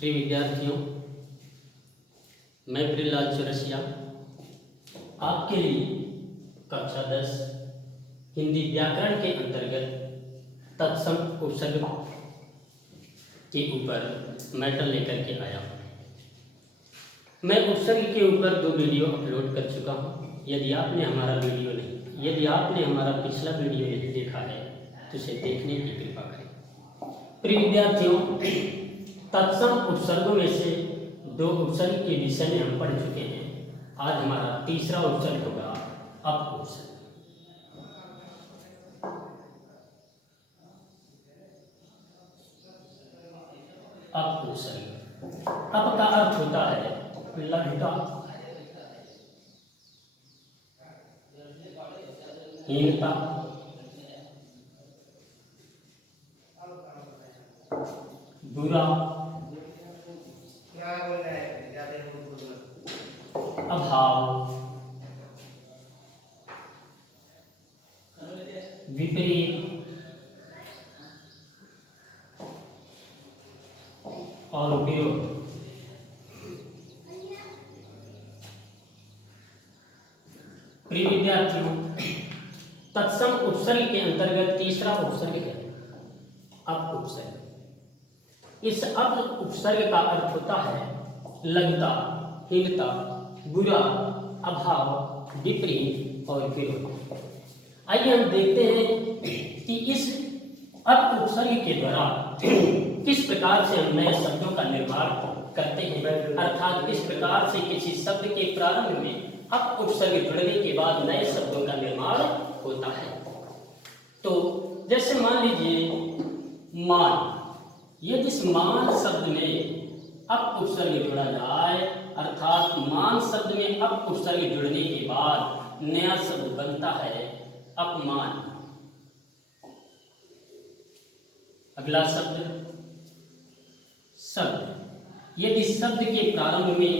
प्रिय विद्यार्थियों, मैं प्रियलाल चौरसिया आपके लिए कक्षा 10 हिंदी व्याकरण के अंतर्गत तत्सम उपसर्ग के ऊपर मैटर लेकर के आया हूँ। मैं उपसर्ग के ऊपर 2 वीडियो अपलोड कर चुका हूँ। यदि आपने हमारा पिछला वीडियो नहीं देखा है तो इसे देखने की कृपा करें। प्रिय विद्यार्थियों, तत्सम उपसर्गों में से 2 उपसर्ग के विषय में हम पढ़ चुके हैं। आज हमारा तीसरा उपसर्ग होगा अप उपसर्ग। अप उपसर्ग, अप का अर्थ होता है लघुता, हीनता, बुरा, अभाव, विपरीत और विरोध। प्रिय विद्यार्थियों, तत्सम उपसर्ग के अंतर्गत तीसरा उपसर्ग है अप उपसर्ग। इस अप उपसर्ग का अर्थ होता है लघुता, हीनता, बुरा, अभाव, विपरीत और विरोध। आइए हम देखते हैं कि इस अप उपसर्ग के द्वारा किस प्रकार से हम नए शब्दों का निर्माण करते हैं, अर्थात किस प्रकार से किसी शब्द के प्रारंभ में अप उपसर्ग जुड़ने के बाद नए शब्दों का निर्माण होता है। तो जैसे मान लीजिए मान, यदि इस मान शब्द में अप उपसर्ग जुड़ा जाए, अर्थात मान शब्द में अप उपसर्ग जुड़ने के बाद नया शब्द बनता है अपमान। अगला शब्द शब्द, यदि शब्द के प्रारंभ में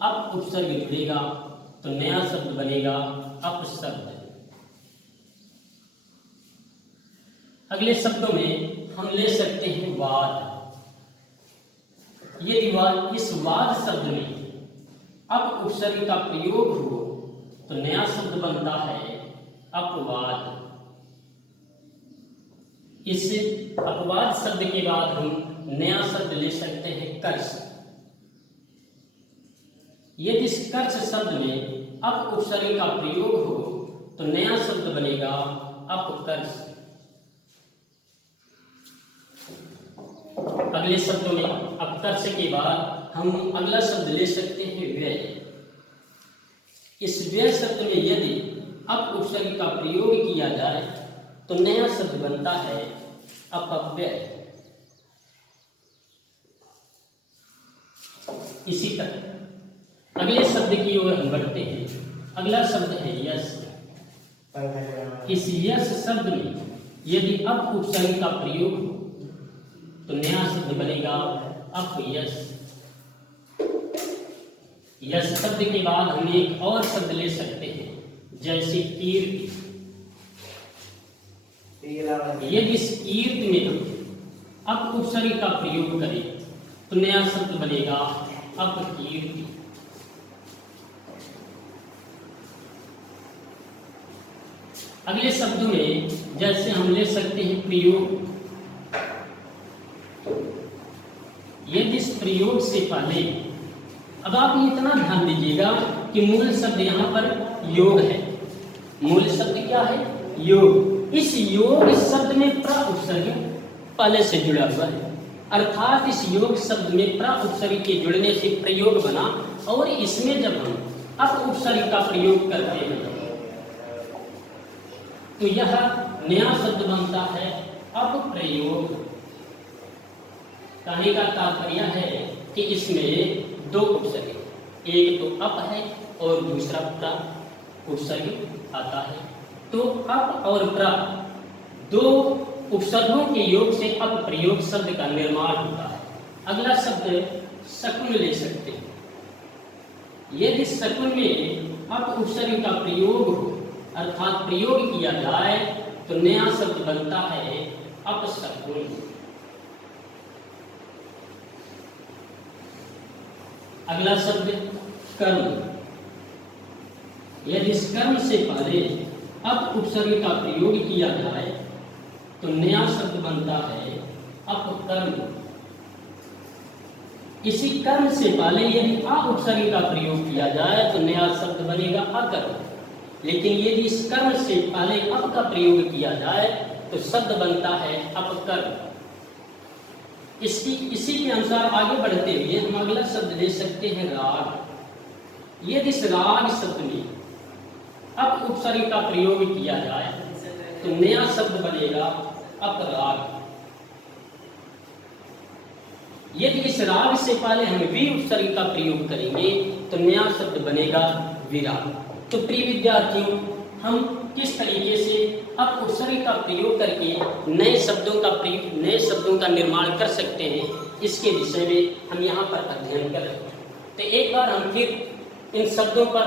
अप उपसर्ग जुड़ेगा तो नया शब्द बनेगा अपशब्द। अगले शब्दों में हम ले सकते हैं वाद। यदि इस वाद शब्द में अप उपसर्ग का प्रयोग हो तो नया शब्द बनता है अपवाद। इस अपवाद शब्द के बाद हम नया शब्द ले सकते हैं कर्ष। यदि इस कर्ष शब्द में अप उपसर्ग का प्रयोग हो तो नया शब्द बनेगा अपकर्ष। अगले शब्दों में अपकर्ष के बाद हम अगला शब्द ले सकते हैं व्यय। इस व्यय शब्द में यदि अप उपसर्ग का प्रयोग किया जाए तो नया शब्द बनता है अपव्यय। इसी तरह अगले शब्द की ओर हम बढ़ते हैं। अगला शब्द है यश। इस यश शब्द में यदि अप उपसर्ग का प्रयोग हो तो नया शब्द बनेगा अपयश। यश शब्द के बाद हम एक और शब्द ले सकते हैं, जैसे कीर्ति। यदि इस कीर्ति में हम अप उपसर्ग का प्रयोग करें तो नया शब्द बनेगा अपकीर्ति। अगले शब्दों में जैसे हम ले सकते हैं प्रयोग। यदि इस प्रयोग से पहले, अब आप इतना ध्यान दीजिएगा कि मूल शब्द यहाँ पर योग है। मूल शब्द क्या है? योग। इस योग शब्द में प्र उपसर्ग पहले से जुड़ा हुआ है, अर्थात इस योग शब्द में प्र उपसर्ग के जुड़ने से प्रयोग बना, और इसमें जब हम अप उपसर्ग का प्रयोग करते हैं तो यह नया शब्द बनता है अपप्रयोग। कहने का तात्पर्य है कि इसमें 2 उपसर्ग, एक तो अप है और दूसरा प्र उपसर्ग आता है। तो अप और प्र 2 उपसर्गों के योग से अपप्रयोग शब्द का निर्माण होता है। अगला शब्द शकुन ले सकते हैं। यदि शकुन में अप उपसर्ग का प्रयोग हो, अर्थात प्रयोग किया जाए तो नया शब्द बनता है अपशकुन। अगला शब्द कर्म। यदि इस कर्म से पहले अप उपसर्ग का प्रयोग किया जाए तो नया शब्द बनता है अपकर्म। इसी कर्म से पहले यदि अ उपसर्ग का प्रयोग किया जाए तो नया शब्द बनेगा अकर्म। लेकिन यदि इस कर्म से पहले अप का प्रयोग किया जाए तो शब्द बनता है अपकर्म। इसी के अनुसार आगे बढ़ते हुए हम अगला शब्द ले सकते हैं राग। यदि इस राग शब्द में अप उपसर्ग का प्रयोग किया जाए तो नया शब्द बनेगा अपराग। यदि इस राग से पहले हम वी उपसर्ग का प्रयोग करेंगे तो नया शब्द बनेगा विराग। तो प्रिय विद्यार्थियों, हम किस तरीके से अप उपसर्ग का प्रयोग करके नए शब्दों का निर्माण कर सकते हैं, इसके विषय में हम यहाँ पर अध्ययन कर रहे हैं। तो एक बार हम फिर इन शब्दों पर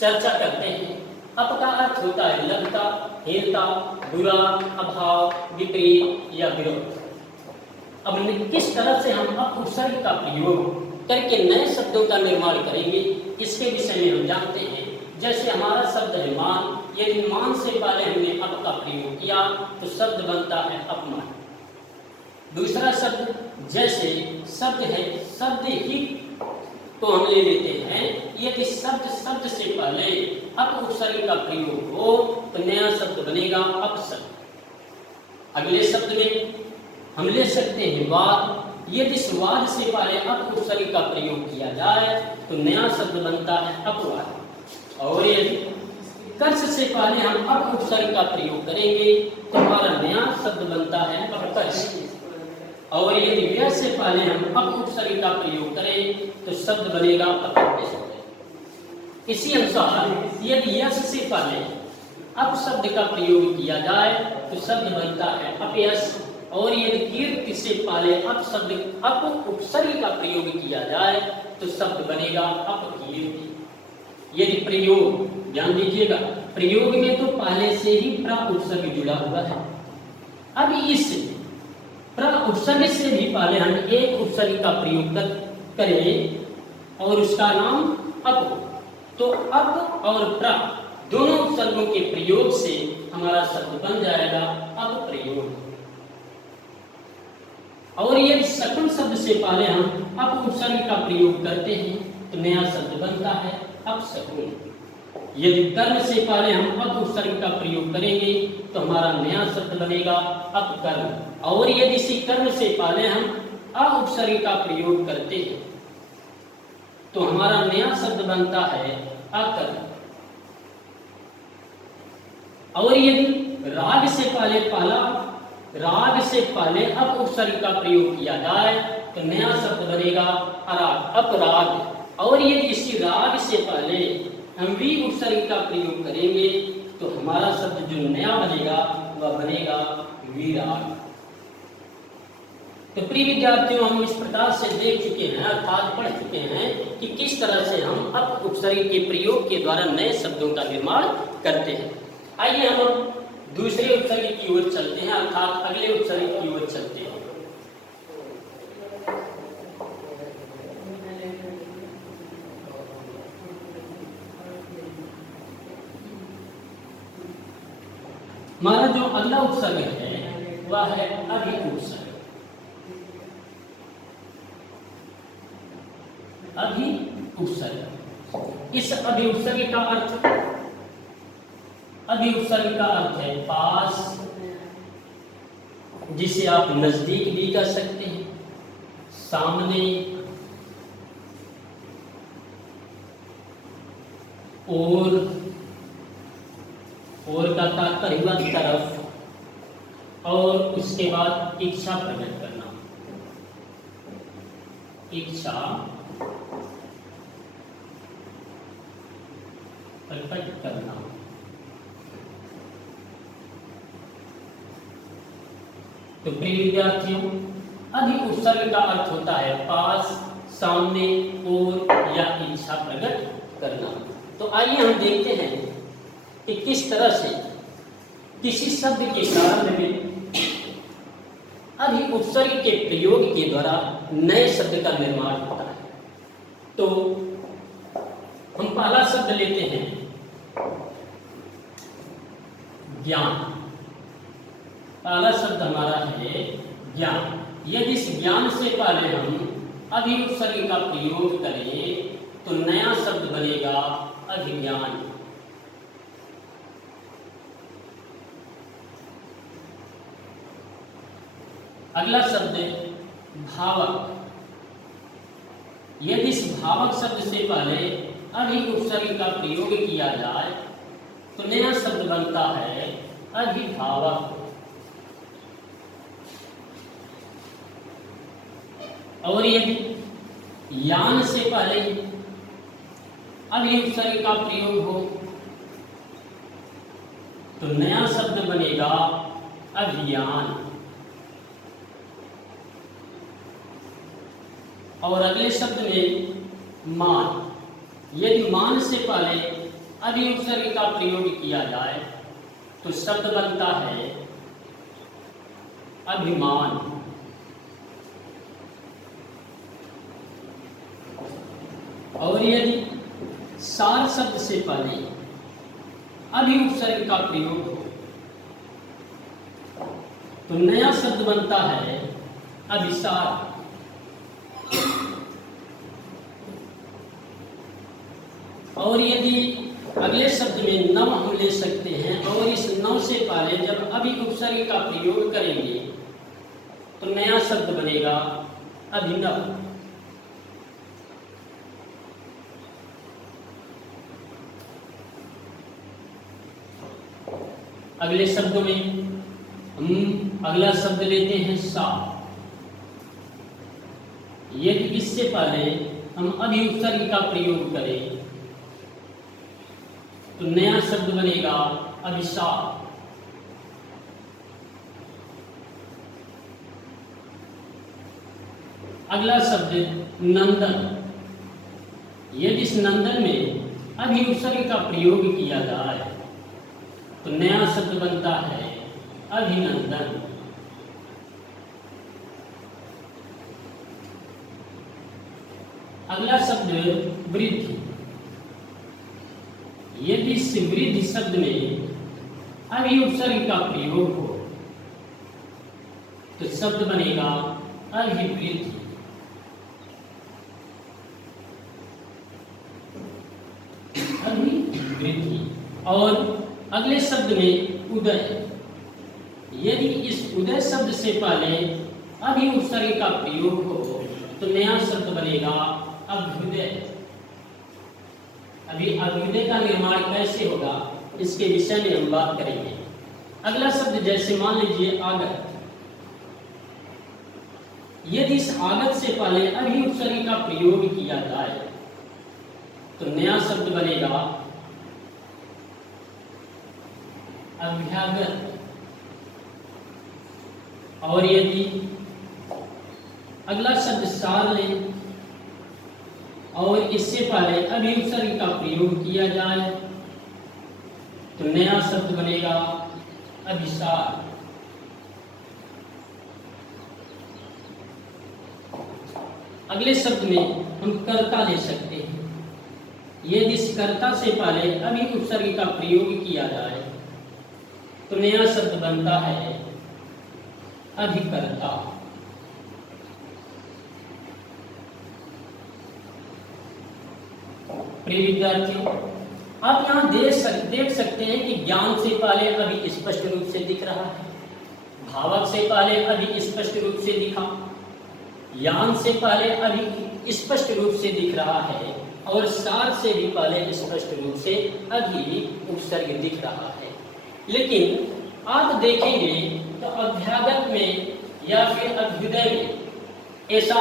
चर्चा करते हैं। अप का अर्थ होता है लघुता, हीनता, बुरा, अभाव, विपरीत या विरोध। अब किस तरह से हम अप उपसर्ग का प्रयोग करके नए शब्दों का निर्माण करेंगे, इसके विषय में हम जानते हैं। जैसे हमारा शब्द है मान। यदि मान से पहले हमने अप का प्रयोग किया तो शब्द बनता है अपमान। दूसरा शब्द, जैसे शब्द है शब्द ही, तो हम ले लेते हैं यदि शब्द से पहले अप उपसर्ग का प्रयोग हो तो नया शब्द बनेगा अपशब्द। अगले शब्द में हम ले सकते हैं वाद। यदि इस वाद से पहले अप उपसर्ग का प्रयोग किया जाए तो नया शब्द बनता है अपवाद। और यदि कर्ष से पहले हम अप उपसर्ग का प्रयोग करेंगे तो हमारा नया शब्द बनता है अपकर्ष। और यदि व्यय से पहले हम अप उपसर्ग का प्रयोग करें तो शब्द बनेगा अपव्यय। इसी अनुसार यदि यश से पहले अप शब्द का प्रयोग किया जाए तो शब्द बनता है अपयश। और यदि कीर्ति से पहले अप उपसर्ग का प्रयोग किया जाए तो शब्द बनेगा अपकीर्ति। यदि प्रयोग, ध्यान दीजिएगा, प्रयोग में तो पहले से ही प्र उपसर्ग जुड़ा हुआ है। अब इस प्र उपसर्ग से भी पहले हम एक उपसर्ग का प्रयोग करें और उसका नाम अप। तो अप और प्र दोनों उपसर्गों के प्रयोग से हमारा शब्द बन जाएगा अपप्रयोग। और यदि सकल शब्द से पहले हम अप उपसर्ग का प्रयोग करते हैं तो नया शब्द बनता है अपशकुन। यदि कर्म से पहले हम अप उपसर्ग का प्रयोग करेंगे तो हमारा नया शब्द बनेगा अपकर्म। और यदि इसी कर्म से पहले हम अ उपसर्ग का प्रयोग करते हैं तो हमारा नया शब्द बनता है अकर्म। और यदि राग से पहले अप उपसर्ग का प्रयोग किया जाए तो नया शब्द बनेगा अराग, अपराग। और यदि इसी राग से पहले हम वी उपसर्ग का प्रयोग करेंगे तो हमारा शब्द जो नया बनेगा वह बनेगा विराग। तो प्रिय विद्यार्थियों, हम इस प्रकार से देख चुके हैं अर्थात पढ़ चुके हैं कि किस तरह से हम अप उपसर्ग के प्रयोग के द्वारा नए शब्दों का निर्माण करते हैं। आइए हम दूसरे उपसर्ग की ओर चलते हैं, अर्थात अगले उपसर्ग की ओर चलते हैं। हमारा जो अगला उपसर्ग है वह है अभि उपसर्ग। अभि उपसर्ग, इस अभि उपसर्ग का अर्थ, अभि उपसर्ग का अर्थ है पास, जिसे आप नजदीक भी कर सकते हैं, सामने, और का तात्पर्य हुआ तरफ, और उसके बाद इच्छा प्रकट करना, इच्छा प्रकट करना। तो प्रिय विद्यार्थियों, अभि उपसर्ग का अर्थ होता है पास, सामने, और या इच्छा प्रकट करना। तो आइए हम देखते हैं कि किस तरह से किसी शब्द के प्रारंभ में अभि उपसर्ग के प्रयोग के द्वारा नए शब्द का निर्माण होता है। तो हम पहला शब्द लेते हैं ज्ञान। पहला शब्द हमारा है ज्ञान। यदि इस ज्ञान से पहले हम अभि उपसर्ग का प्रयोग करें तो नया शब्द बनेगा अभिज्ञान। अगला शब्द भावक। यदि इस भावक शब्द से पहले अभि उपसर्ग का प्रयोग किया जाए तो नया शब्द बनता है अभिभावक। और यदि यान से पहले अभि उपसर्ग का प्रयोग हो तो नया शब्द बनेगा अभियान। और अगले शब्द में मान। यदि मान से पहले अभि उपसर्ग का प्रयोग किया जाए तो शब्द बनता है अभिमान। और यदि सार शब्द से पहले अभि उपसर्ग का प्रयोग हो तो नया शब्द बनता है अभिसार। और यदि अगले शब्द में नव हम ले सकते हैं और इस नव से पहले जब अभि उपसर्ग का प्रयोग करेंगे तो नया शब्द बनेगा अभिनव। अगले शब्दों में हम अगला शब्द लेते हैं सा। यदि इससे पहले हम अभि उपसर्ग का प्रयोग करें तो नया शब्द बनेगा अभिशाप। अगला शब्द नंदन। यदि इस नंदन में अभि उपसर्ग का प्रयोग किया जाए तो नया शब्द बनता है अभिनंदन। अगला शब्द वृद्धि। यदि इस वृद्धि शब्द में अभि उपसर्ग का प्रयोग हो तो शब्द बनेगा अभिवृद्धि। अभिवृद्धि। और अगले शब्द में उदय। यदि इस उदय शब्द से पहले अभि उपसर्ग का प्रयोग हो तो नया शब्द बनेगा अभ्युदय। अभी अभ्युदय का निर्माण कैसे होगा इसके विषय में हम बात करेंगे। अगला शब्द जैसे मान लीजिए आगत। यदि इस आगत से पहले अभि उपसर्ग का प्रयोग किया जाए तो नया शब्द बनेगा अभ्यागत। और यदि अगला शब्द सार लें और इससे पहले अभि उपसर्ग का प्रयोग किया जाए तो नया शब्द बनेगा अभिसार। अगले शब्द में हम कर्ता ले सकते हैं। यदि इस कर्ता से पहले अभि उपसर्ग का प्रयोग किया जाए तो नया शब्द बनता है अधिकर्ता। प्रिय विद्यार्थियों, आप यहाँ देख सकते हैं कि ज्ञान से पहले अभी स्पष्ट रूप से दिख रहा है, भावक से पहले अभी स्पष्ट रूप से दिखा, यान से पहले अभी स्पष्ट रूप से दिख रहा है और सार से भी पहले स्पष्ट रूप से अभी उपसर्ग दिख रहा है। लेकिन आप देखेंगे तो अभ्यागत में या फिर अभ्युदय में ऐसा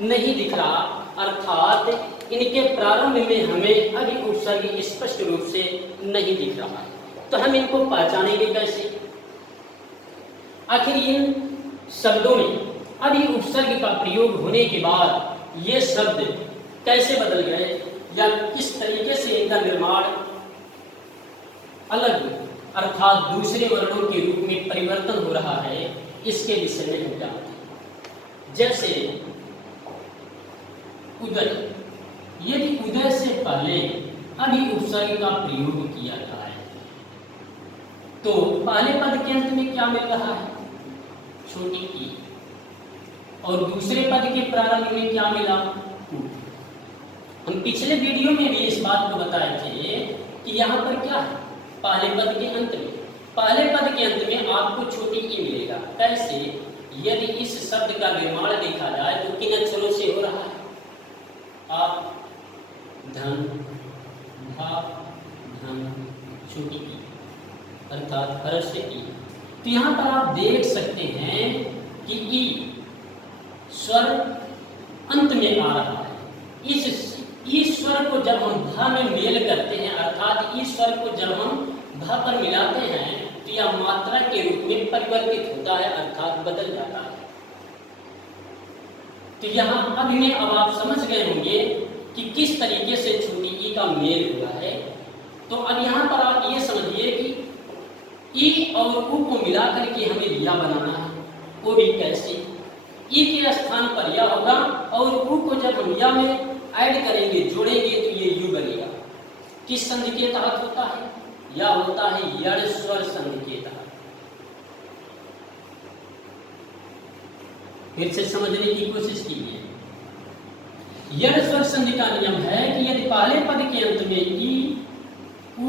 नहीं दिख रहा, अर्थात इनके प्रारंभ में हमें अभी उपसर्ग स्पष्ट रूप से नहीं दिख रहा है। तो हम इनको पहचानेंगे कैसे? आखिर इन शब्दों में अभी उपसर्ग का प्रयोग होने के बाद ये शब्द कैसे बदल गए या किस तरीके से इनका निर्माण अलग अर्थात दूसरे वर्णों के रूप में परिवर्तन हो रहा है, इसके विषय में हम जानते हैं। जैसे उदय, यदि उदय से पहले अभी उपसर्ग का प्रयोग किया जाए तो पहले पद के अंत में क्या मिल रहा है? छोटी ई। और दूसरे पद के प्रारंभ में क्या मिला? उ। हम पिछले वीडियो में भी इस बात को बताए थे कि यहाँ पर क्या है? पहले पद के अंत में, पहले पद के अंत में आपको छोटी ई मिलेगा। कैसे? यदि इस शब्द का निर्माण देखा जाए तो किन अक्षरों से हो रहा है? आप, धन, भा, धन, छोटी ई, अर्थात हर्ष ई। तो यहाँ पर आप देख सकते हैं कि ई स्वर अंत में आ रहा है। इस ईश्वर को जब हम भ में मेल करते हैं, अर्थात ईश्वर को जब हम भ पर मिलाते हैं तो यह मात्रा के रूप में परिवर्तित होता है, अर्थात बदल जाता है। तो यहाँ अभी में अब आप समझ गए होंगे कि किस तरीके से छोटी ई का मेल हुआ है। तो अब यहाँ पर आप ये समझिए कि ई और उ को मिला करके हमें या बनाना है। वो भी कैसे? ई के स्थान पर या होगा और उ को जब हम या में ऐड करेंगे, जोड़ेंगे तो ये यू बनेगा। किस संधि के तहत होता है? या होता है यड़ स्वर संधि के तहत। फिर से समझने की कोशिश कीजिए। यड़ स्वर संधि का नियम है कि यदि पहले पद के अंत में ई, उ,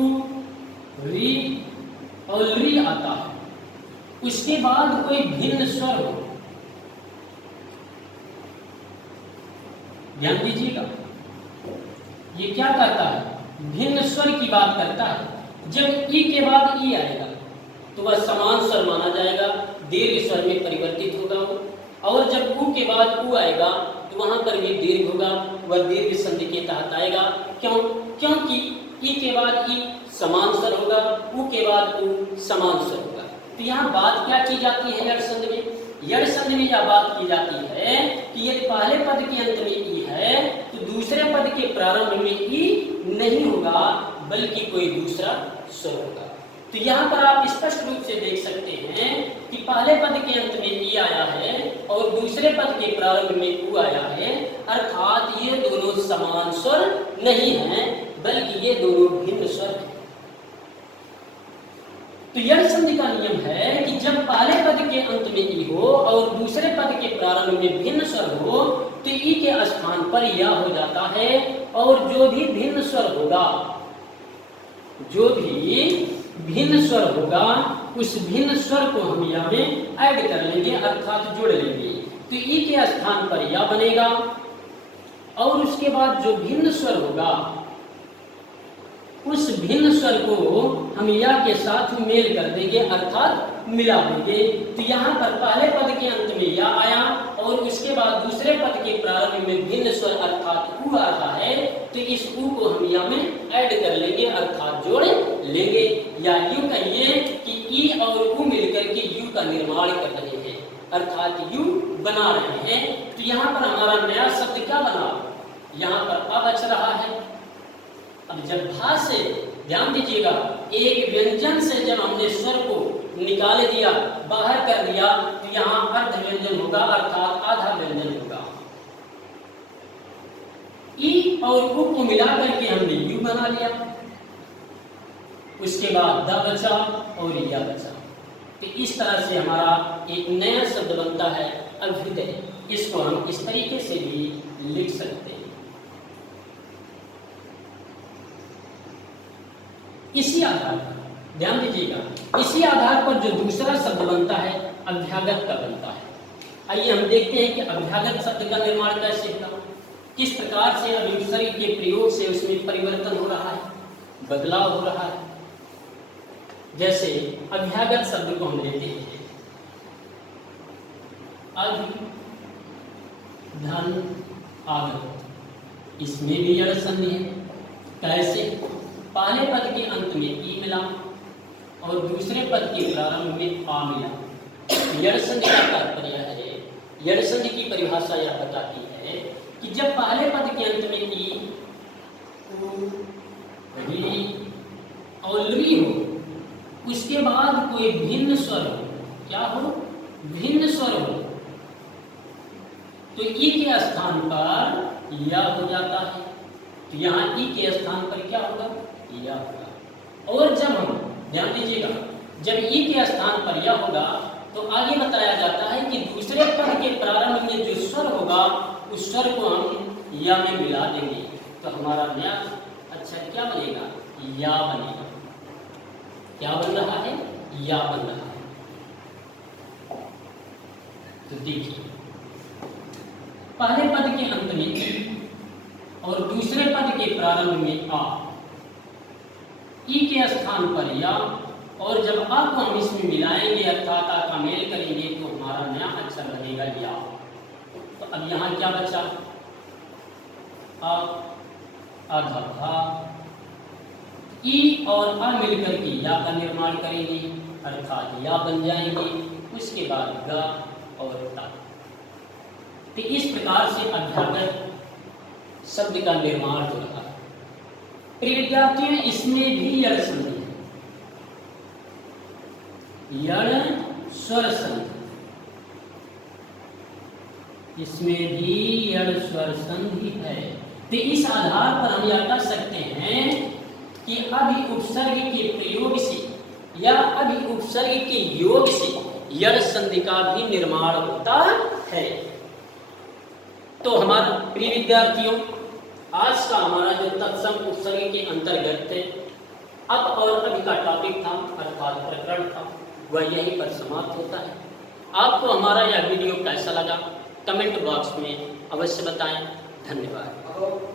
री और री आता है, उसके बाद कोई भिन्न स्वर हो, ध्यान दीजिएगा, ये क्या करता है? भिन्न स्वर की बात करता है। जब ई के बाद ई आएगा तो वह समान स्वर माना जाएगा, दीर्घ स्वर में परिवर्तित होगा वो। और जब उ के बाद उ आएगा तो वहां पर भी दीर्घ होगा, वह दीर्घ संधि के तहत आएगा। क्यों? क्योंकि ई के बाद ई समान स्वर होगा, उ के बाद उ समान स्वर होगा। तो यहाँ बात क्या की जाती है यड़ संधि में? यड़ संधि में यह बात की जाती है कि यदि पहले पद के अंत में ई है तो दूसरे पद के प्रारंभ में ई नहीं होगा, बल्कि कोई दूसरा स्वर होगा। तो यहाँ पर आप स्पष्ट रूप से देख सकते हैं कि पहले पद के अंत में ई आया है और दूसरे पद के प्रारंभ में उ आया है, अर्थात ये दोनों समान स्वर नहीं हैं, बल्कि ये दोनों भिन्न स्वर हैं। तो यड़ संधि का नियम है कि जब पहले पद के अंत में ई हो और दूसरे पद के प्रारंभ में भिन्न स्वर हो तो ई के स्थान पर या हो जाता है। और जो भी भिन्न स्वर होगा, जो भी भिन्न स्वर होगा, उस भिन्न स्वर को हम या में ऐड कर लेंगे, अर्थात जोड़ लेंगे। तो ई के स्थान पर या बनेगा और उसके बाद जो भिन्न स्वर होगा उस भिन्न स्वर को हम या के साथ मेल कर देंगे, अर्थात मिला देंगे। तो यहाँ पर पहले पद के अंत में या आया और उसके बाद दूसरे पद के प्रारंभ में भिन्न स्वर अर्थात उ आ रहा है, तो इस उ को हम या में ऐड कर लेंगे, अर्थात जोड़ लेंगे। या यूं कहिए कि ई और उ मिलकर के यू का निर्माण कर रहे हैं, अर्थात यू बना रहे हैं। तो यहाँ पर हमारा नया शब्द क्या बना? यहाँ पर अ बच रहा है। अब जब भा से, ध्यान दीजिएगा, एक व्यंजन से जब हमने स्वर को निकाल दिया, बाहर कर दिया, तो यहाँ अर्ध व्यंजन होगा, अर्थात आधा व्यंजन होगा। ई और उ को मिला करके हमने यू बना लिया, उसके बाद द बचा और या बचा। तो इस तरह से हमारा एक नया शब्द बनता है अभ्युदय। इसको हम इस तरीके से भी लिख सकते हैं। इसी आधार पर ध्यान दीजिएगा, इसी आधार पर जो दूसरा शब्द बनता है अभ्यागत का बनता है। आइए हम देखते हैं कि अभ्यागत शब्द का निर्माण कैसे होगा, किस प्रकार से अभिसर्ग के प्रयोग से उसमें परिवर्तन हो रहा है, बदलाव हो रहा है। जैसे अभ्यागत शब्द को हम लेते हैं, अभि, धन, आगत, इसमें भी यड़ संधि है। कैसे? पहले पद के अंत में ई मिला और दूसरे पद के प्रारंभ में आ मिला। यड़ संधि का तात्पर्य है, यड़ संधि की परिभाषा यह बताती है कि जब पहले पद के अंत में ई, उ, री और ली हो, उसके बाद कोई भिन्न स्वर हो, क्या हो? भिन्न स्वर हो, तो ई के स्थान पर या हो जाता है। तो यहाँ ई के स्थान पर क्या होगा, या होगा। और जब हम ध्यान दीजिएगा, जब ई के स्थान पर या होगा तो आगे बताया जाता है कि दूसरे पद के प्रारंभ में जो स्वर होगा उस स्वर को हम या में मिला देंगे, तो हमारा नया अक्षर क्या बनेगा, या बनेगा। क्या बन रहा है, या बन रहा है। तो देखिए, पहले पद के अंत में ई और दूसरे पद के प्रारंभ में आ, ई के स्थान पर या, और जब आ को हम इसमें मिलाएंगे अर्थात आ का मेल करेंगे तो हमारा नया अक्षर बनेगा या। तो अब यहाँ क्या बचा, आ, आधा भा, ई और आ मिलकर के या का निर्माण करेंगे अर्थात या बन जाएंगे। उसके बाद ग और ता। तो इस प्रकार से अभ्यागत शब्द का निर्माण हो रहा है। प्रिय विद्यार्थियों, इसमें भी यड़ संधि है, यड़ स्वर संधि, इसमें भी यड़ स्वर संधि है। तो इस आधार पर हम यह कह सकते हैं कि अभि उपसर्ग के प्रयोग से या अभि उपसर्ग के योग से यड़ संधि का भी निर्माण होता है। तो हमारा प्रिय विद्यार्थियों, आज का हमारा जो तत्सम उपसर्ग के अंतर्गत अब और अभी का टॉपिक था अर्थात प्रकरण था, वह यहीं पर समाप्त होता है। आपको हमारा यह वीडियो कैसा लगा कमेंट बॉक्स में अवश्य बताएं। धन्यवाद।